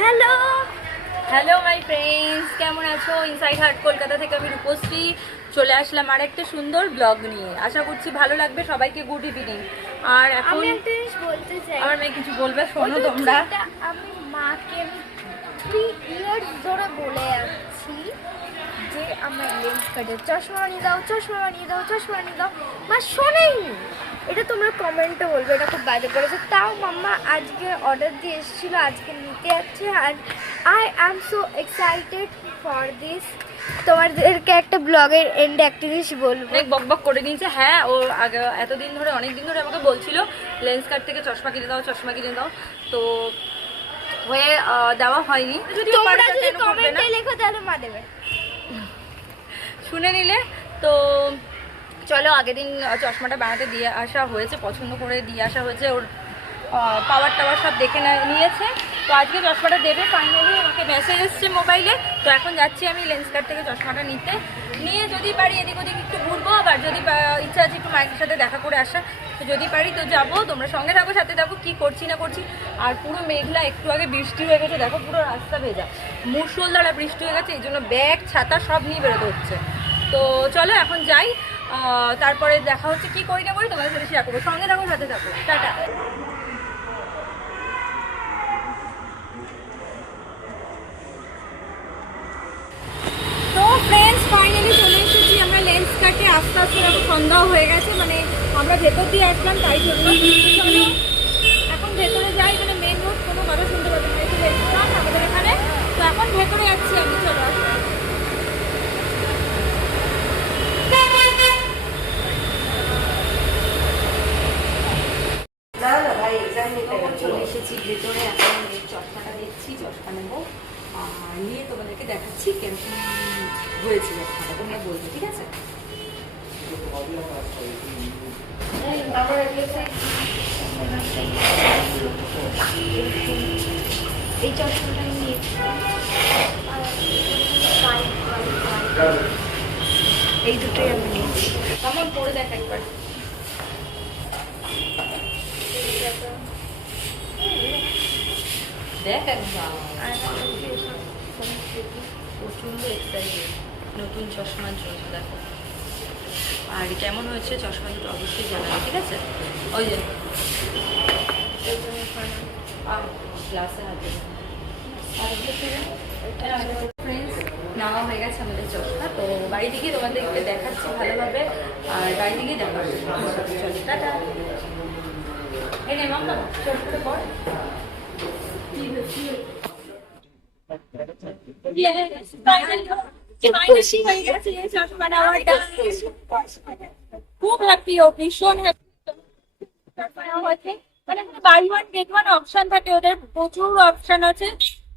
Hello hello my friends, কেমন আছো? Inside heart Kolkata থেকে আমি রূপশ্রী চলে আসলাম আর একটা সুন্দর ব্লগ নিয়ে। আশা করছি ভালো লাগবে সবাইকে। Good evening. আর এখন আমি একটা জিনিস বলতে চাই। আমার মেয়ে কিছু বলবে, শোনো ওটা তোমরা। যেটা আমি মাকে 3 ইয়ার্স ধরে বলে যাচ্ছি যে আমার লেন্স কাটে, চশমা বানিয়ে দাও, চশমা বানিয়ে দাও, চশমা বানিয়ে দাও। মা শোনেনি। এটা তোমরা কমেন্টে বলবে এটা খুব বাজে করেছে। তাও মাম্মা আজকে অর্ডার দিয়ে এসেছিলো, আজকে নিতে যাচ্ছে। আর I am so excited for this. তোমাদেরকে একটা ব্লগের এন্ডে একটা জিনিস বলবো। অনেক বক বক করে নিয়েছে। হ্যাঁ, ও আগে এতদিন ধরে অনেক দিন ধরে আমাকে বলছিল লেন্স কার্ট থেকে চশমা কিনে দাও, চশমা কিনে দাও। তো হয়ে দেওয়া হয়নি। যদি তোমরা যদি কমেন্টে লেখো তাহলে মা দেবে। শুনে নিলে তো চলো, আগের দিন চশমাটা বানাতে দিয়ে আসা হয়েছে, পছন্দ করে দিয়ে আসা হয়েছে। ওর পাওয়ার টাওয়ার সব দেখে নিয়েছে। তো আজকে চশমাটা দেবে ফাইনালি। আমাকে মেসেজ এসছে মোবাইলে। তো এখন যাচ্ছি আমি লেন্স কার্ট থেকে চশমাটা নিতে। নিয়ে যদি পারি এদিক ওদিক একটু ঘুরবো। আবার যদি ইচ্ছা আছে একটু মায়ের সাথে দেখা করে আসা, তো যদি পারি তো যাবো। তোমরা সঙ্গে থাকো, সাথে থাকো, কি করছি না করছি। আর পুরো মেঘলা, একটু আগে বৃষ্টি হয়ে গেছে, দেখো পুরো রাস্তা ভেজা, মুষলধারা বৃষ্টি হয়ে গেছে। এই জন্য ব্যাগ ছাতা সব নিয়ে বেরোতে হচ্ছে। তো চলো এখন যাই, তারপরে দেখা হচ্ছে। কি করি না করি তোমাদের সাথে শেয়ার করবো। সঙ্গে থাকো, সাথে থাকো, টাটা। তো ফ্রেন্ডস, ফাইনালি চলে এসেছি আমরা লেন্স কাটে। আস্তে আস্তে দেখো সন্ধ্যাও হয়ে গেছে, মানে আমরা ভেতর দিয়ে আসলাম তাই জন্য। চলো এখন ভেতরে যাই, মানে মেন রোড, কোনো কথা শুনতে পাবেন না। চলে এসেছিলাম আমাদের এখানে। তো এখন ভেতরে যাচ্ছি আমি, চলো আসলাম। চলে এসেছি ভেতরে। এখন এই চশমাটা দেখছি, চশমা নেবো আর নিয়ে তোমাদেরকে দেখাচ্ছি কেমন হয়েছে চশমাটা, তোমরা বলবে, ঠিক আছে? এই চশমাটা নিয়েছি, এই দুটোই আমি নিয়েছি। কেমন পড়ে দেখ একবার। দেখ একবার। প্রচন্ড এক্সাইটেড নতুন চশমার জন্য। দেখো আর কেমন হয়েছে চশমা দুটো অবশ্যই জানাবে, ঠিক আছে? ওই যে গ্লাসে হাতে ফ্রেন্ডস, নেওয়া হয়ে গেছে আমাদের চশমা। তো বাড়ি থেকে তোমাদেরকে দেখাচ্ছি ভালোভাবে, আর বাড়ি থেকেই দেখা হচ্ছে। চলো টাটা। এই নে মাম্মা, চট করে পড়। খুব হ্যাপি ও, ভীষণ হ্যাপি। মানে buy one get one option থাকে ওদের, প্রচুর অপশন আছে।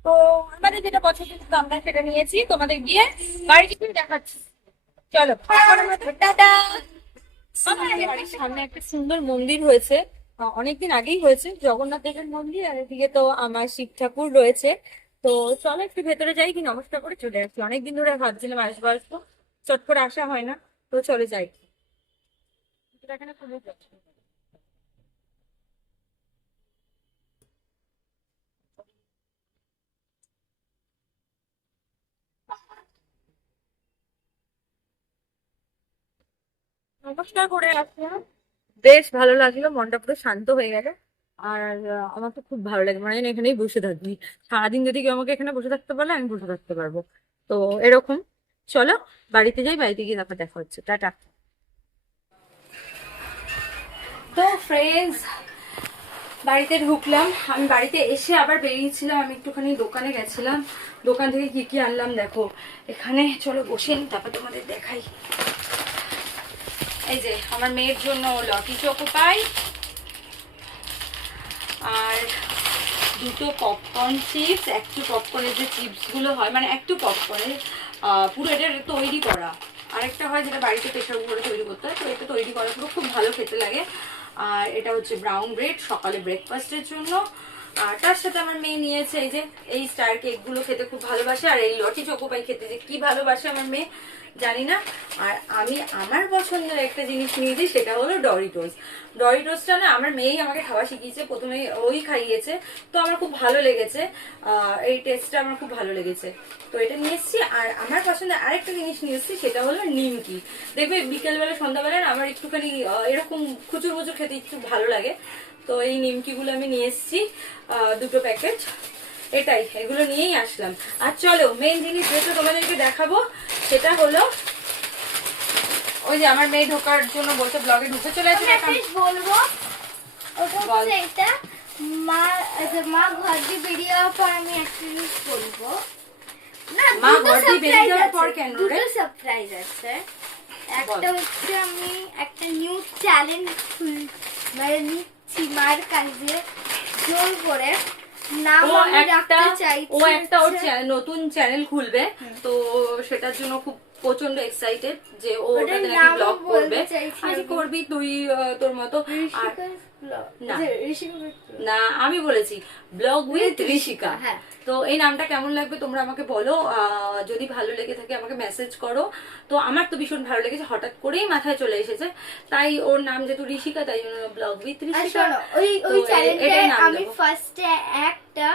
তো আমাদের যেটা পছন্দ ছিল আমরা সেটা নিয়েছি। তোমাদের গিয়ে বাড়ি থেকে দেখাচ্ছি, চলো। টাটা। আমাদের বাড়ির সামনে একটা সুন্দর মন্দির হয়েছে, অনেকদিন আগেই হয়েছে, জগন্নাথ দেবের মন্দির। আর এদিকে তো আমার শিব ঠাকুর রয়েছে। তো চলো একটু ভেতরে যাই, কি নমস্কার করে চলে আসছি। অনেকদিন ধরে ভাবছিলাম আসবো আসবো, চট করে আসা হয় না। তো চলে যাই। এখানে খুবই পছন্দ। নমস্কার করে আসলাম, বেশ ভালো লাগলো, মনটা পুরো শান্ত হয়ে গেল। আর আমার তো খুব ভালো লাগে, মানে আমি এখানেই বসে থাকি। সারাদিন যদি কেউ আমাকে এখানে বসে থাকতে পারলে আমি বসে থাকতে পারবো। তো এরকম। চলো বাড়িতে যাই, বাড়িতে গিয়ে তারপর দেখা হচ্ছে, টাটা। তো ফ্রেন্ডস, বাড়িতে ঢুকলাম। আমি বাড়িতে এসে আবার বেরিয়েছিলাম, আমি একটুখানি দোকানে গেছিলাম। দোকান থেকে কি কি আনলাম দেখো এখানে। চলো বসেন, তারপর তোমাদের দেখাই। এই যে আমার মেয়ের জন্য লটি চকো পাই, আর দুটো পপকর্ন চিপস। একটু পপকর্নের যে চিপসগুলো হয়, মানে একটু পপকর্নের পুরো এটা তৈরি করা। আরেকটা হয় যেটা বাড়িতে প্রেশার কুকারে তৈরি করতে হয়। তো এটা তৈরি করা পুরো খুব ভালো খেতে লাগে। আর এটা হচ্ছে ব্রাউন ব্রেড, সকালে ব্রেকফাস্টের জন্য। আর তার সাথে আমার মেয়ে নিয়েছে এই যে এই স্টার কেকগুলো খেতে খুব ভালোবাসে, আর এই লটি চোকোপাই খেতে যে কি ভালোবাসে আমার মেয়ে জানি না। আর আমি আমার পছন্দের একটা জিনিস নিয়েছি, সেটা হলো ডরিটোস। ডরিটোসটা না আমার মেয়েই আমাকে খাওয়া শিখিয়েছে, প্রথমে ওই খাইয়েছে, তো আমার খুব ভালো লেগেছে, এই টেস্টটা আমার খুব ভালো লেগেছে, তো এটা নিয়ে এসেছি। আর আমার পছন্দের আরেকটা জিনিস নিয়ে এসেছি, সেটা হলো নিমকি। দেখবে বিকেলবেলা সন্ধ্যাবেলা না আমার একটুখানি এরকম খুচুর মুচুর খেতে একটু ভালো লাগে, তো এই নিমকিগুলো আমি নিয়ে এসেছি 2 প্যাকেট। এটাই, এগুলো নিয়েই আসলাম। আর চলো মেইন জিনিস যেটা তোমাদেরকে দেখাবো, সেটা হলো ওই যে আমার মেয়ে ঢোকার জন্য বলতে ব্লগে ঢুকে চলে আসে। বলবো ওটা হচ্ছে এটা মা, মা ঘর দিয়ে বেরিয়ে যাওয়ার পর আমি একটা জিনিস বলবো। না, মা ঘর দিয়ে বেরিয়ে যাওয়ার পর কেন রে? দুটো সারপ্রাইজ আছে। একটা হচ্ছে আমি একটা নিউ চ্যালেঞ্জ মানে নিচ্ছি মার কাছে জোর করে। নাম আমি রাখতে চাইছি, ও একটা ওর নতুন চ্যানেল খুলবে, তো সেটার জন্য খুব প্রচন্ড এক্সাইটেড যে ও ওটাতে নাকি ব্লগ করবে। আজকে করবি তুই তোর মতো। আর না, আমি বলেছি ব্লগ উইথ ঋষিকা। তো এই নামটা কেমন লাগবে তোমরা আমাকে বলো, যদি ভালো লেগে থাকে আমাকে মেসেজ করো। তো আমার তো ভীষণ ভালো লেগেছে, হঠাৎ করেই মাথায় চলে এসেছে, তাই ওর নাম যেহেতু ঋষিকা তাই জন্য ব্লগ উইথ ঋষিকা। ওই চ্যানেলটায় আমি ফার্স্টে একটা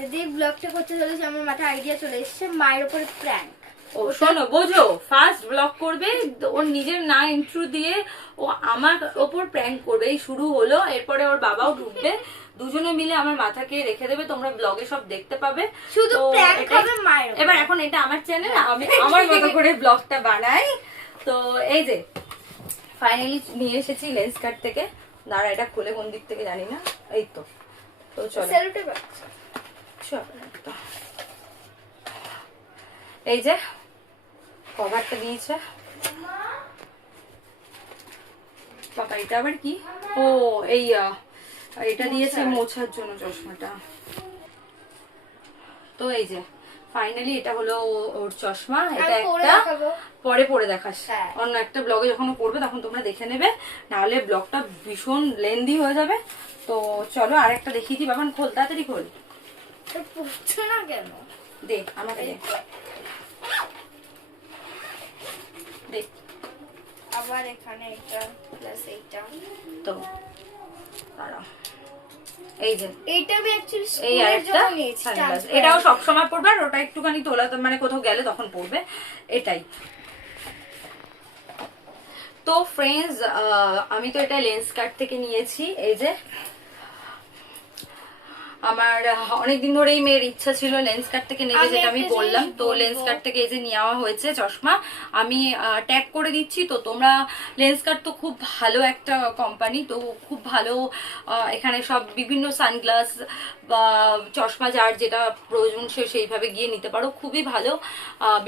যদি ব্লগটা করতে চলেছি আমার মাথায় আইডিয়া চলে এসেছে মায়ের উপরে প্র্যাঙ্ক। ও শোনো, বোঝো, ফার্স্ট ব্লগ করবে ওর নিজের না ইন্ট্রো দিয়ে ও আমার ওপর প্র্যাঙ্ক করবে, এই শুরু হলো। এরপরে ওর বাবাও ঢুকবে, দুজনে মিলে আমার মাথাকে রেখে দেবে, তোমরা ব্লগে সব দেখতে পাবে। শুধু প্র্যাঙ্ক হবে মায়ের। এবার এখন এটা আমার চ্যানেল, আমি আমার মতো করে ব্লগটা বানাই। তো এই যে ফাইনালি নিয়ে এসেছি লেন্স কার্ট থেকে। দাঁড়া, এটা খুলে কোন দিক থেকে জানি না, এই তো। তো চলো এই যে কভারটা দিয়েছে বাবা, এটা আবার কি? ও এই এটা দিয়েছে মোছার জন্য চশমাটা। তো এই যে ফাইনালি এটা হলো ওর চশমা। এটা একটা পরে পরে দেখাস, অন্য একটা ব্লগে যখন ও করবে তখন তোমরা দেখে নেবে, নাহলে ব্লগটা ভীষণ লেন্দি হয়ে যাবে। তো চলো আর একটা দেখিয়ে দিই। বাবান খোল, তাড়াতাড়ি খোল। পড়ছে না কেন? দে আমাকে দে। দেখ আবার এখানে এটা প্লাস এইটা। তো দাঁড়াও, এই যে এইটা আমি অ্যাকচুয়ালি এই আরেকটা সানগ্লাস, এটাও সব সময় পরবে, আর ওটা একটুখানি তোলা মানে কোথাও গেলে তখন পরবে, এটাই। তো ফ্রেন্ডস, আমি তো এটা লেন্স কার্ট থেকে নিয়েছি। এই যে আমার অনেকদিন ধরেই মেয়ের ইচ্ছা ছিল লেন্স কার্ট থেকে নেবে, যেটা আমি বললাম। তো লেন্স কার্ট থেকে এই যে নেওয়া হয়েছে চশমা, আমি ট্যাগ করে দিচ্ছি। তো তোমরা লেন্স কার্ট তো খুব ভালো একটা কোম্পানি, তো খুব ভালো এখানে সব বিভিন্ন সানগ্লাস বা চশমা যার যেটা প্রয়োজন সে সেইভাবে গিয়ে নিতে পারো, খুবই ভালো।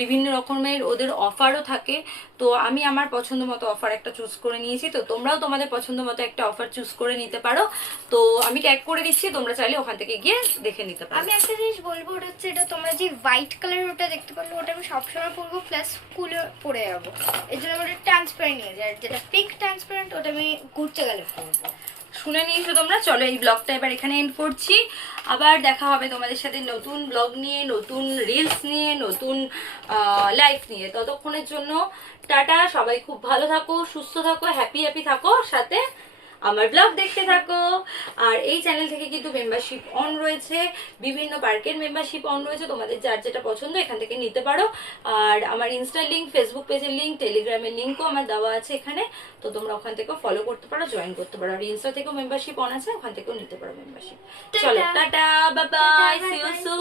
বিভিন্ন রকমের ওদের অফারও থাকে, তো আমি আমার পছন্দ মতো অফার একটা চুজ করে নিয়েছি। তো তোমরাও তোমাদের পছন্দ মতো একটা অফার চুজ করে নিতে পারো। তো আমি ট্যাগ করে দিচ্ছি, তোমরা চাইলে ওখান থেকে গিয়ে দেখে নিতে পারো। আমি একটা জিনিস বলবো, ওটা হচ্ছে এটা তোমরা যে হোয়াইট কালার ওটা দেখতে পারলো, ওটা আমি সবসময় পরবো, প্লাস স্কুলে পরে যাবো, এর জন্য ওটা ট্রান্সপারেন্ট নিয়ে যায়, যেটা পিঙ্ক ট্রান্সপারেন্ট ওটা আমি ঘুরতে গেলে পরবো। শুনে নিয়েছো তোমরা? চলো এই ব্লগটা এবার এখানে এন্ড করছি। আবার দেখা হবে তোমাদের সাথে নতুন ব্লগ নিয়ে, নতুন রিলস নিয়ে, নতুন লাইফ নিয়ে। ততক্ষণের জন্য টাটা, সবাই খুব ভালো থাকো, সুস্থ থাকো, হ্যাপি হ্যাপি থাকো, সাথে আমার ব্লগ দেখতে থাকো। আর এই চ্যানেল থেকে কিন্তু মেম্বারশিপ অন রয়েছে, বিভিন্ন পার্কের মেম্বারশিপ অন রয়েছে, তোমাদের যার যেটা পছন্দ এখান থেকে নিতে পারো। আর আমার ইনস্টার লিঙ্ক, ফেসবুক পেজের লিঙ্ক, টেলিগ্রামের লিঙ্কও আমার দেওয়া আছে এখানে, তো তোমরা ওখান থেকেও ফলো করতে পারো, জয়েন করতে পারো। আর ইনস্টা থেকেও মেম্বারশিপ অন আছে, ওখান থেকেও নিতে পারো মেম্বারশিপ। চলো টাটা, bye bye, see you soon.